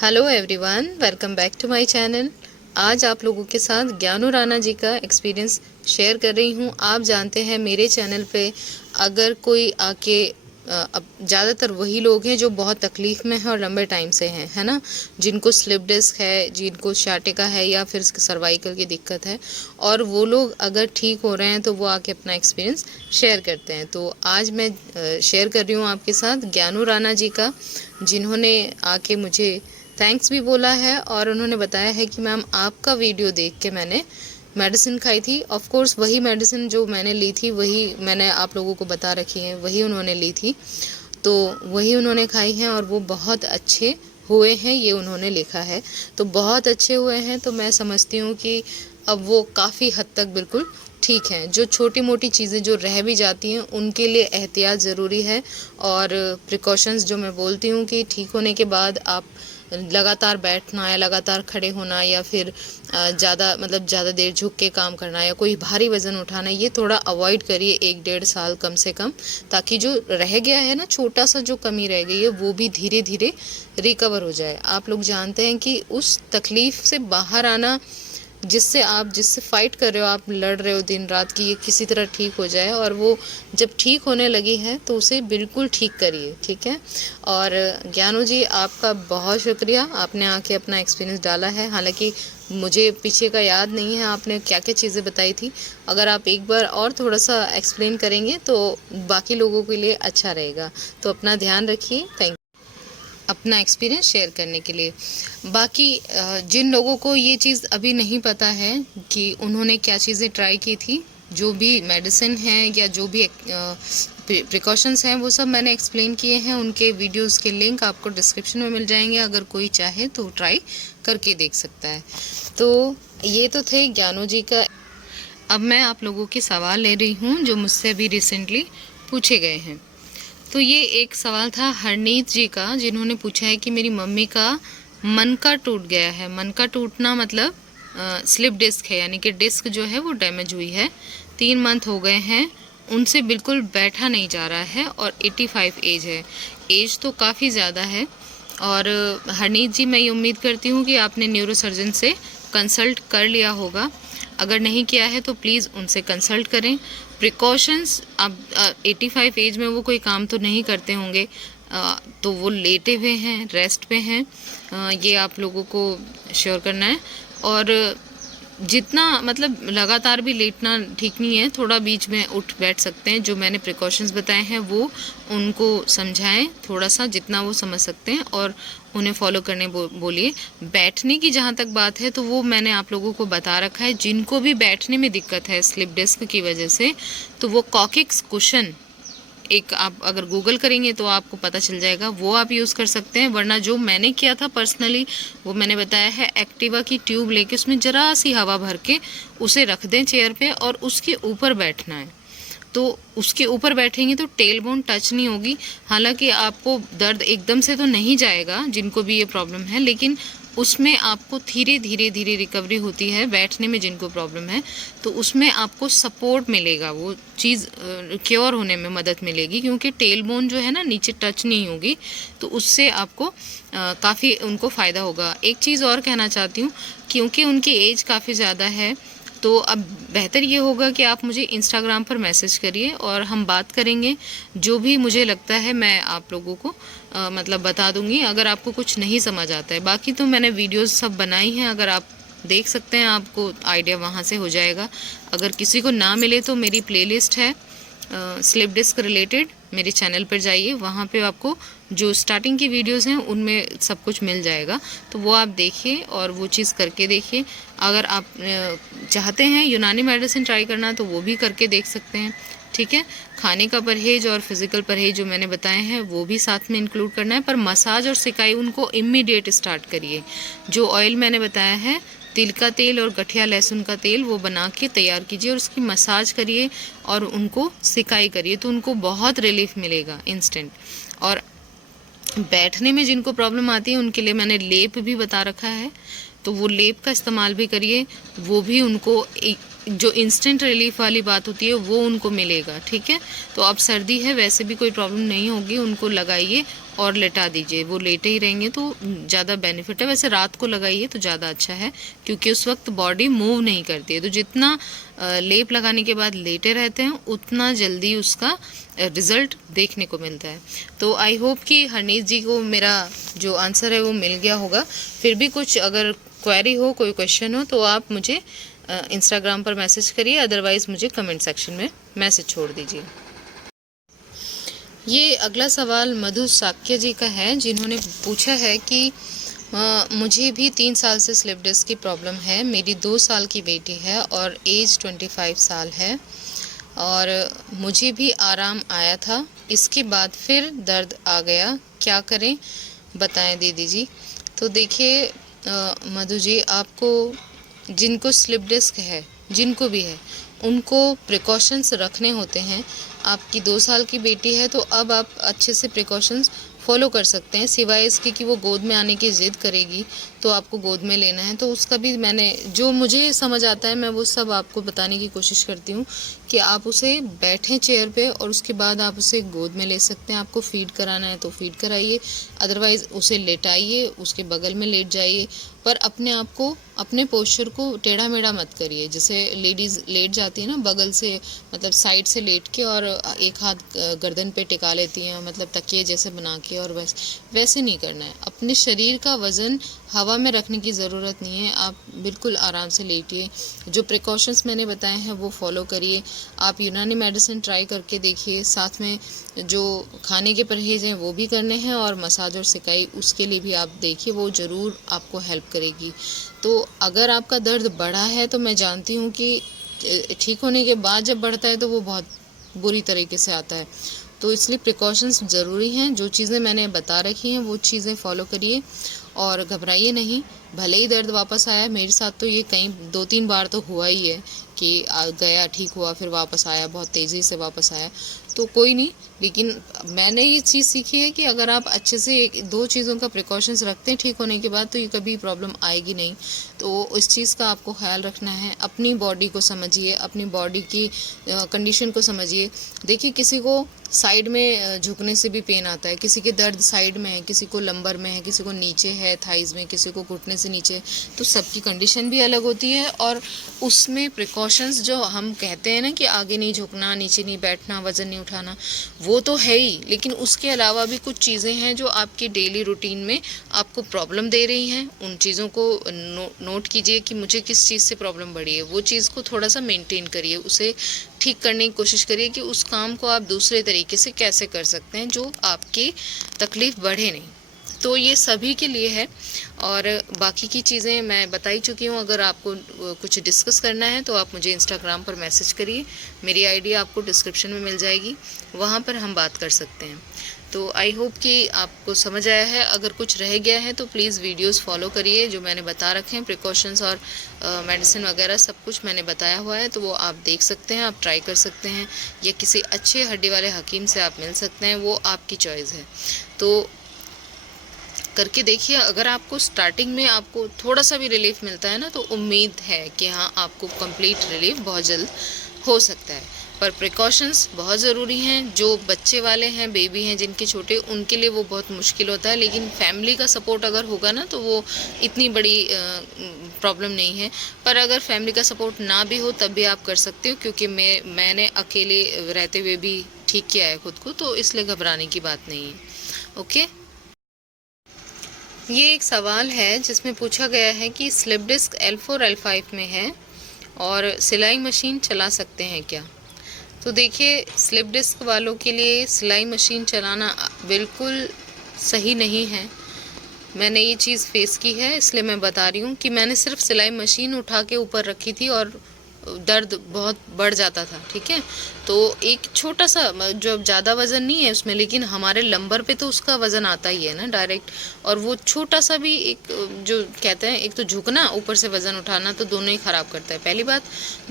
Hello everyone, welcome back to my channel. आज आप लोगों के साथ ज्ञानू राणा जी का एक्सपीरियंस शेयर कर रही हूँ। आप जानते हैं मेरे चैनल पे अगर कोई आके अब ज़्यादातर वही लोग हैं जो बहुत तकलीफ़ में हैं और लंबे टाइम से हैं, है ना, जिनको स्लिप डिस्क है, जिनको sciatica है या फिर सर्वाइकल की दिक्कत है, और वो लोग अगर ठीक हो रहे हैं तो वो आके अपना एक्सपीरियंस शेयर करते हैं। तो आज मैं शेयर कर रही हूँ आपके साथ ज्ञानू राणा जी का, जिन्होंने आके मुझे थैंक्स भी बोला है और उन्होंने बताया है कि मैम आपका वीडियो देख के मैंने मेडिसिन खाई थी। ऑफ कोर्स वही मेडिसिन जो मैंने ली थी वही मैंने आप लोगों को बता रखी है, वही उन्होंने ली थी, तो वही उन्होंने खाई हैं और वो बहुत अच्छे हुए हैं, ये उन्होंने लिखा है। तो बहुत अच्छे हुए हैं, तो मैं समझती हूँ कि अब वो काफ़ी हद तक बिल्कुल ठीक हैं। जो छोटी मोटी चीज़ें जो रह भी जाती हैं उनके लिए एहतियात ज़रूरी है, और प्रिकॉशंस जो मैं बोलती हूँ कि ठीक होने के बाद आप लगातार बैठना या लगातार खड़े होना या फिर ज़्यादा देर झुक के काम करना या कोई भारी वज़न उठाना, ये थोड़ा अवॉइड करिए 1-1.5 साल कम से कम, ताकि जो रह गया है ना, छोटा सा जो कमी रह गई है वो भी धीरे धीरे रिकवर हो जाए। आप लोग जानते हैं कि उस तकलीफ़ से बाहर आना, जिससे फ़ाइट कर रहे हो, आप लड़ रहे हो दिन रात कि ये किसी तरह ठीक हो जाए, और वो जब ठीक होने लगी है तो उसे बिल्कुल ठीक करिए, ठीक है। और ज्ञानू जी, आपका बहुत शुक्रिया, आपने आके अपना एक्सपीरियंस डाला है। हालांकि मुझे पीछे का याद नहीं है आपने क्या क्या चीज़ें बताई थी। अगर आप एक बार और थोड़ा सा एक्सप्लेन करेंगे तो बाकी लोगों के लिए अच्छा रहेगा। तो अपना ध्यान रखिए। थैंक अपना एक्सपीरियंस शेयर करने के लिए। बाकी जिन लोगों को ये चीज़ अभी नहीं पता है कि उन्होंने क्या चीज़ें ट्राई की थी, जो भी मेडिसिन है या जो भी प्रिकॉशंस हैं, वो सब मैंने एक्सप्लेन किए हैं। उनके वीडियोस के लिंक आपको डिस्क्रिप्शन में मिल जाएंगे, अगर कोई चाहे तो ट्राई करके देख सकता है। तो ये तो थे ज्ञानू जी का। अब मैं आप लोगों के सवाल ले रही हूँ जो मुझसे अभी रिसेंटली पूछे गए हैं। तो ये एक सवाल था हरनीत जी का, जिन्होंने पूछा है कि मेरी मम्मी का मन का टूट गया है। मन का टूटना मतलब स्लिप डिस्क है, यानी कि डिस्क जो है वो डैमेज हुई है। 3 मंथ हो गए हैं, उनसे बिल्कुल बैठा नहीं जा रहा है, और 85 एज है। एज तो काफ़ी ज़्यादा है। और हरनीत जी, मैं ये उम्मीद करती हूँ कि आपने न्यूरोसर्जन से कंसल्ट कर लिया होगा। अगर नहीं किया है तो प्लीज़ उनसे कंसल्ट करें। प्रिकॉशंस, अब 85 एज में वो कोई काम तो नहीं करते होंगे, तो वो लेटे हुए हैं, रेस्ट पे हैं, ये आप लोगों को श्योर करना है। और जितना मतलब लगातार भी लेटना ठीक नहीं है, थोड़ा बीच में उठ बैठ सकते हैं। जो मैंने प्रिकॉशंस बताए हैं वो उनको समझाएं थोड़ा सा, जितना वो समझ सकते हैं, और उन्हें फॉलो करने बोलिए। बैठने की जहाँ तक बात है तो वो मैंने आप लोगों को बता रखा है। जिनको भी बैठने में दिक्कत है स्लिप डिस्क की वजह से, तो वो कॉकिक्स कुशन, एक आप अगर गूगल करेंगे तो आपको पता चल जाएगा, वो आप यूज़ कर सकते हैं। वरना जो मैंने किया था पर्सनली, वो मैंने बताया है, एक्टिवा की ट्यूब लेके उसमें ज़रा सी हवा भर के उसे रख दें चेयर पे और उसके ऊपर बैठना है। तो उसके ऊपर बैठेंगे तो टेल बोन टच नहीं होगी। हालांकि आपको दर्द एकदम से तो नहीं जाएगा जिनको भी ये प्रॉब्लम है, लेकिन उसमें आपको धीरे धीरे रिकवरी होती है। बैठने में जिनको प्रॉब्लम है तो उसमें आपको सपोर्ट मिलेगा, वो चीज़ क्योर होने में मदद मिलेगी, क्योंकि टेल बोन जो है ना नीचे टच नहीं होगी, तो उससे आपको काफ़ी उनको फ़ायदा होगा। एक चीज़ और कहना चाहती हूँ, क्योंकि उनकी एज काफ़ी ज़्यादा है, तो अब बेहतर ये होगा कि आप मुझे इंस्टाग्राम पर मैसेज करिए और हम बात करेंगे। जो भी मुझे लगता है मैं आप लोगों को मतलब बता दूंगी, अगर आपको कुछ नहीं समझ आता है। बाकी तो मैंने वीडियोस सब बनाई हैं, अगर आप देख सकते हैं, आपको आइडिया वहाँ से हो जाएगा। अगर किसी को ना मिले तो मेरी प्लेलिस्ट है स्लिप डिस्क रिलेटेड, मेरे चैनल पर जाइए, वहाँ पे आपको जो स्टार्टिंग की वीडियोस हैं उनमें सब कुछ मिल जाएगा, तो वो आप देखिए और वो चीज़ करके देखिए। अगर आप चाहते हैं यूनानी मेडिसिन ट्राई करना तो वो भी करके देख सकते हैं, ठीक है। खाने का परहेज और फिज़िकल परहेज जो मैंने बताए हैं वो भी साथ में इंक्लूड करना है, पर मसाज और सिकाई उनको इमीडिएट स्टार्ट करिए। जो ऑयल मैंने बताया है, तिल का तेल और गठिया लहसुन का तेल, वो बना के तैयार कीजिए और उसकी मसाज करिए और उनको सिकाई करिए, तो उनको बहुत रिलीफ मिलेगा इंस्टेंट। और बैठने में जिनको प्रॉब्लम आती है उनके लिए मैंने लेप भी बता रखा है, तो वो लेप का इस्तेमाल भी करिए, वो भी उनको जो इंस्टेंट रिलीफ वाली बात होती है वो उनको मिलेगा, ठीक है। तो अब सर्दी है, वैसे भी कोई प्रॉब्लम नहीं होगी, उनको लगाइए और लेटा दीजिए। वो लेटे ही रहेंगे तो ज़्यादा बेनिफिट है। वैसे रात को लगाइए तो ज़्यादा अच्छा है, क्योंकि उस वक्त बॉडी मूव नहीं करती है। तो जितना लेप लगाने के बाद लेटे रहते हैं उतना जल्दी उसका रिज़ल्ट देखने को मिलता है। तो आई होप कि हरनीत जी को मेरा जो आंसर है वो मिल गया होगा। फिर भी कुछ अगर क्वेरी हो, कोई क्वेश्चन हो, तो आप मुझे इंस्टाग्राम पर मैसेज करिए, अदरवाइज़ मुझे कमेंट सेक्शन में मैसेज छोड़ दीजिए। ये अगला सवाल मधु साक्य जी का है, जिन्होंने पूछा है कि मुझे भी 3 साल से स्लिप डिस्क की प्रॉब्लम है। मेरी 2 साल की बेटी है और एज 25 साल है, और मुझे भी आराम आया था, इसके बाद फिर दर्द आ गया, क्या करें बताएं दीदी जी। तो देखिए मधु जी, आपको जिनको स्लिप डिस्क है, जिनको भी है, उनको प्रिकॉशंस रखने होते हैं। आपकी 2 साल की बेटी है तो अब आप अच्छे से प्रिकॉशंस फॉलो कर सकते हैं, सिवाय इसके कि वो गोद में आने की ज़िद करेगी तो आपको गोद में लेना है। तो उसका भी मैंने जो मुझे समझ आता है मैं वो सब आपको बताने की कोशिश करती हूँ कि आप उसे बैठें चेयर पे और उसके बाद आप उसे गोद में ले सकते हैं। आपको फीड कराना है तो फीड कराइए, अदरवाइज़ उसे लेटाइए, उसके बगल में लेट जाइए, पर अपने आप को, अपने पोस्चर को टेढ़ा मेढ़ा मत करिए। जैसे लेडीज़ लेट जाती है ना बगल से, मतलब साइड से लेट के और एक हाथ गर्दन पे टिका लेती हैं, मतलब तकिए जैसे बना के, और वैसे नहीं करना है। अपने शरीर का वज़न हवा में रखने की ज़रूरत नहीं है। आप बिल्कुल आराम से लेटिए। जो प्रिकॉशंस मैंने बताए हैं वो फॉलो करिए। आप यूनानी मेडिसिन ट्राई करके देखिए, साथ में जो खाने के परहेज़ हैं वो भी करने हैं, और मसाज और सिकाई उसके लिए भी आप देखिए, वो ज़रूर आपको हेल्प करेगी। तो अगर आपका दर्द बढ़ा है तो मैं जानती हूँ कि ठीक होने के बाद जब बढ़ता है तो वो बहुत बुरी तरीके से आता है। तो इसलिए प्रिकॉशंस ज़रूरी हैं। जो चीज़ें मैंने बता रखी हैं वो चीज़ें फॉलो करिए और घबराइए नहीं। भले ही दर्द वापस आया, मेरे साथ तो ये कई 2-3 बार तो हुआ ही है कि गया, ठीक हुआ, फिर वापस आया, बहुत तेज़ी से वापस आया, तो कोई नहीं। लेकिन मैंने ये चीज़ सीखी है कि अगर आप अच्छे से 1-2 चीज़ों का प्रिकॉशंस रखते हैं ठीक होने के बाद, तो ये कभी प्रॉब्लम आएगी नहीं। तो इस चीज़ का आपको ख्याल रखना है। अपनी बॉडी को समझिए, अपनी बॉडी की कंडीशन को समझिए। देखिए, किसी को साइड में झुकने से भी पेन आता है, किसी के दर्द साइड में है, किसी को लंबर में है, किसी को नीचे है थाइज़ में, किसी को घुटने से नीचे। तो सबकी कंडीशन भी अलग होती है, और उसमें प्रिकॉशंस जो हम कहते हैं ना कि आगे नहीं झुकना, नीचे नहीं बैठना, वज़न नहीं उठाना, वो तो है ही, लेकिन उसके अलावा भी कुछ चीज़ें हैं जो आपकी डेली रूटीन में आपको प्रॉब्लम दे रही हैं। उन चीज़ों को नोट कीजिए कि मुझे किस चीज़ से प्रॉब्लम बढ़ी है, वो चीज़ को थोड़ा सा मेंटेन करिए, उसे ठीक करने की कोशिश करिए कि उस काम को आप दूसरे तरीके से कैसे कर सकते हैं जो आपकी तकलीफ़ बढ़े नहीं। तो ये सभी के लिए है, और बाकी की चीज़ें मैं बता ही चुकी हूँ। अगर आपको कुछ डिस्कस करना है तो आप मुझे इंस्टाग्राम पर मैसेज करिए, मेरी आईडी आपको डिस्क्रिप्शन में मिल जाएगी, वहाँ पर हम बात कर सकते हैं। तो आई होप कि आपको समझ आया है। अगर कुछ रह गया है तो प्लीज़ वीडियोस फॉलो करिए, जो मैंने बता रखे हैं, प्रिकॉशंस और मेडिसिन वगैरह सब कुछ मैंने बताया हुआ है, तो वो आप देख सकते हैं, आप ट्राई कर सकते हैं, या किसी अच्छे हड्डी वाले हकीम से आप मिल सकते हैं, वो आपकी चॉइस है। तो करके देखिए। अगर आपको स्टार्टिंग में आपको थोड़ा सा भी रिलीफ मिलता है ना, तो उम्मीद है कि हाँ, आपको कंप्लीट रिलीफ बहुत जल्द हो सकता है। पर प्रिकॉशंस बहुत ज़रूरी हैं। जो बच्चे वाले हैं, बेबी हैं जिनके छोटे, उनके लिए वो बहुत मुश्किल होता है, लेकिन फैमिली का सपोर्ट अगर होगा ना तो वो इतनी बड़ी प्रॉब्लम नहीं है। पर अगर फैमिली का सपोर्ट ना भी हो तब भी आप कर सकते हो, क्योंकि मैंने अकेले रहते हुए भी ठीक किया है खुद को, तो इसलिए घबराने की बात नहीं है। ओके। ये एक सवाल है जिसमें पूछा गया है कि स्लिप डिस्क L4 L5 में है और सिलाई मशीन चला सकते हैं क्या। तो देखिए, स्लिप डिस्क वालों के लिए सिलाई मशीन चलाना बिल्कुल सही नहीं है। मैंने ये चीज़ फेस की है, इसलिए मैं बता रही हूँ कि मैंने सिर्फ सिलाई मशीन उठा के ऊपर रखी थी और दर्द बहुत बढ़ जाता था। ठीक है, तो एक छोटा सा, जो ज़्यादा वज़न नहीं है उसमें, लेकिन हमारे लंबर पे तो उसका वज़न आता ही है ना डायरेक्ट, और वो छोटा सा भी एक, जो कहते हैं, एक तो झुकना, ऊपर से वज़न उठाना, तो दोनों ही ख़राब करता है, पहली बात।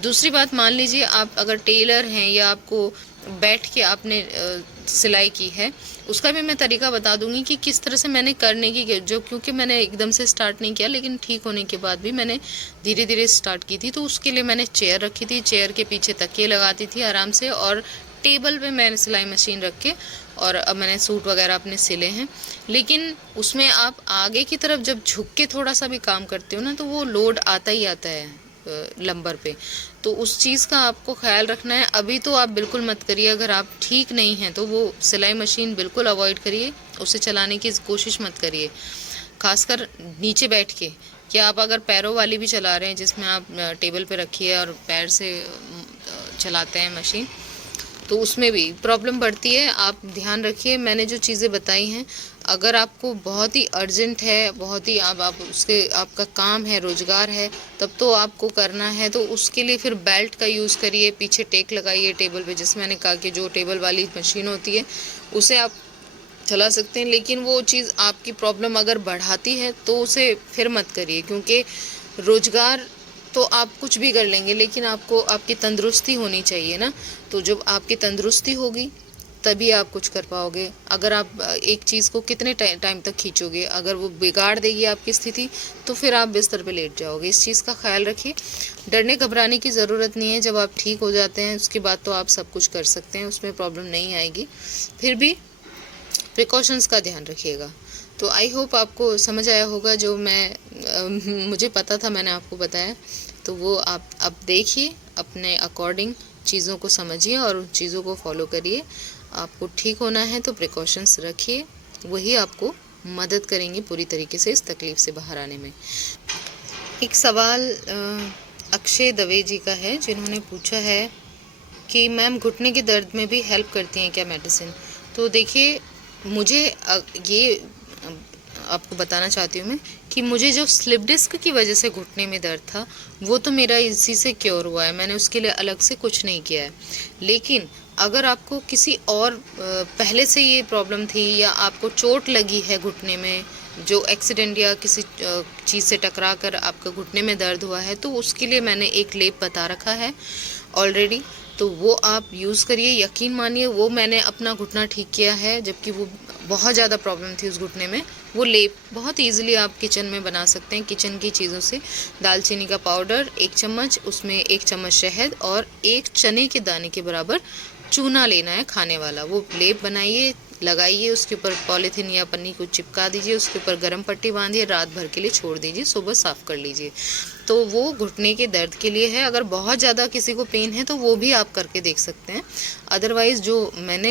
दूसरी बात, मान लीजिए आप अगर टेलर हैं या आपको बैठ के आपने सिलाई की है, उसका भी मैं तरीका बता दूंगी कि किस तरह से मैंने करने की, जो क्योंकि मैंने एकदम से स्टार्ट नहीं किया, लेकिन ठीक होने के बाद भी मैंने धीरे धीरे स्टार्ट की थी। तो उसके लिए मैंने चेयर रखी थी, चेयर के पीछे तकिए लगाती थी आराम से, और टेबल पे मैंने सिलाई मशीन रख के और अब मैंने सूट वगैरह अपने सिले हैं। लेकिन उसमें आप आगे की तरफ जब झुक के थोड़ा सा भी काम करते हो ना, तो वो लोड आता ही आता है लंबर पे। तो उस चीज़ का आपको ख्याल रखना है। अभी तो आप बिल्कुल मत करिए, अगर आप ठीक नहीं हैं तो वो सिलाई मशीन बिल्कुल अवॉइड करिए, उसे चलाने की कोशिश मत करिए, खासकर नीचे बैठ के। क्या आप अगर पैरों वाली भी चला रहे हैं, जिसमें आप टेबल पे रखिए और पैर से चलाते हैं मशीन, तो उसमें भी प्रॉब्लम बढ़ती है। आप ध्यान रखिए, मैंने जो चीज़ें बताई हैं, अगर आपको बहुत ही अर्जेंट है, बहुत ही आप उसके आपका काम है, रोज़गार है, तब तो आपको करना है, तो उसके लिए फिर बेल्ट का यूज़ करिए, पीछे टेक लगाइए टेबल पे। जैसे मैंने कहा कि जो टेबल वाली मशीन होती है उसे आप चला सकते हैं, लेकिन वो चीज़ आपकी प्रॉब्लम अगर बढ़ाती है तो उसे फिर मत करिए, क्योंकि रोज़गार तो आप कुछ भी कर लेंगे, लेकिन आपको आपकी तंदुरुस्ती होनी चाहिए ना। तो जब आपकी तंदुरुस्ती होगी तभी आप कुछ कर पाओगे। अगर आप एक चीज़ को कितने टाइम तक खींचोगे, अगर वो बिगाड़ देगी आपकी स्थिति, तो फिर आप बिस्तर पे लेट जाओगे। इस चीज़ का ख्याल रखिए। डरने घबराने की ज़रूरत नहीं है। जब आप ठीक हो जाते हैं उसके बाद तो आप सब कुछ कर सकते हैं, उसमें प्रॉब्लम नहीं आएगी। फिर भी प्रिकॉशंस का ध्यान रखिएगा। तो आई होप आपको समझ आया होगा, जो मुझे पता था मैंने आपको बताया। तो वो आप अब देखिए, अपने अकॉर्डिंग चीज़ों को समझिए और उन चीज़ों को फॉलो करिए। आपको ठीक होना है तो प्रिकॉशंस रखिए, वही आपको मदद करेंगी पूरी तरीके से इस तकलीफ़ से बाहर आने में। एक सवाल अक्षय दवे जी का है, जिन्होंने पूछा है कि मैम घुटने के दर्द में भी हेल्प करती हैं क्या मेडिसिन? तो देखिए, मुझे ये आपको बताना चाहती हूँ मैं कि मुझे जो स्लिप डिस्क की वजह से घुटने में दर्द था, वो तो मेरा इसी से क्योर हुआ है। मैंने उसके लिए अलग से कुछ नहीं किया है। लेकिन अगर आपको किसी और पहले से ये प्रॉब्लम थी, या आपको चोट लगी है घुटने में, जो एक्सीडेंट या किसी चीज़ से टकरा कर आपका घुटने में दर्द हुआ है, तो उसके लिए मैंने एक लेप बता रखा है ऑलरेडी। तो वो आप यूज़ करिए। यकीन मानिए, वो मैंने अपना घुटना ठीक किया है, जबकि वो बहुत ज़्यादा प्रॉब्लम थी उस घुटने में। वो लेप बहुत ईजिली आप किचन में बना सकते हैं, किचन की चीज़ों से। दालचीनी का पाउडर 1 चम्मच, उसमें 1 चम्मच शहद और 1 चने के दाने के बराबर चूना लेना है खाने वाला। वो लेप बनाइए, लगाइए, उसके ऊपर पॉलीथीन या पन्नी को चिपका दीजिए, उसके ऊपर गर्म पट्टी बांधिए, रात भर के लिए छोड़ दीजिए, सुबह साफ़ कर लीजिए। तो वो घुटने के दर्द के लिए है। अगर बहुत ज़्यादा किसी को पेन है तो वो भी आप करके देख सकते हैं। अदरवाइज़ जो मैंने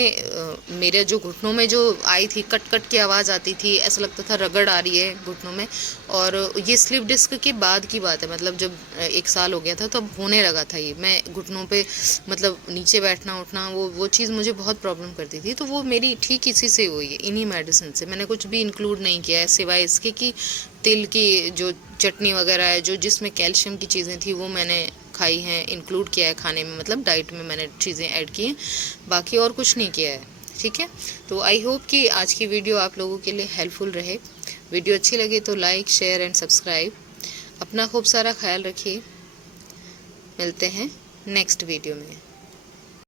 मेरे जो घुटनों में जो आई थी, कट कट की आवाज़ आती थी, ऐसा लगता था रगड़ आ रही है घुटनों में। और ये स्लिप डिस्क के बाद की बात है, मतलब जब 1 साल हो गया था तब होने लगा था ये। मैं घुटनों पे मतलब नीचे बैठना उठना, वो चीज़ मुझे बहुत प्रॉब्लम करती थी। तो वो मेरी ठीक इसी से हुई है, इन्हीं मेडिसिन से। मैंने कुछ भी इंक्लूड नहीं किया है, सिवाय इसके कि तिल की जो चटनी वगैरह है, जो जिसमें कैल्शियम की चीज़ें थी, वो मैंने खाई हैं, इंक्लूड किया है खाने में, मतलब डाइट में मैंने चीज़ें ऐड की हैं। बाकी और कुछ नहीं किया है। ठीक है, तो आई होप कि आज की वीडियो आप लोगों के लिए हेल्पफुल रहे। वीडियो अच्छी लगे तो लाइक, शेयर एंड सब्सक्राइब। अपना खूब सारा ख्याल रखिए। मिलते हैं नेक्स्ट वीडियो में।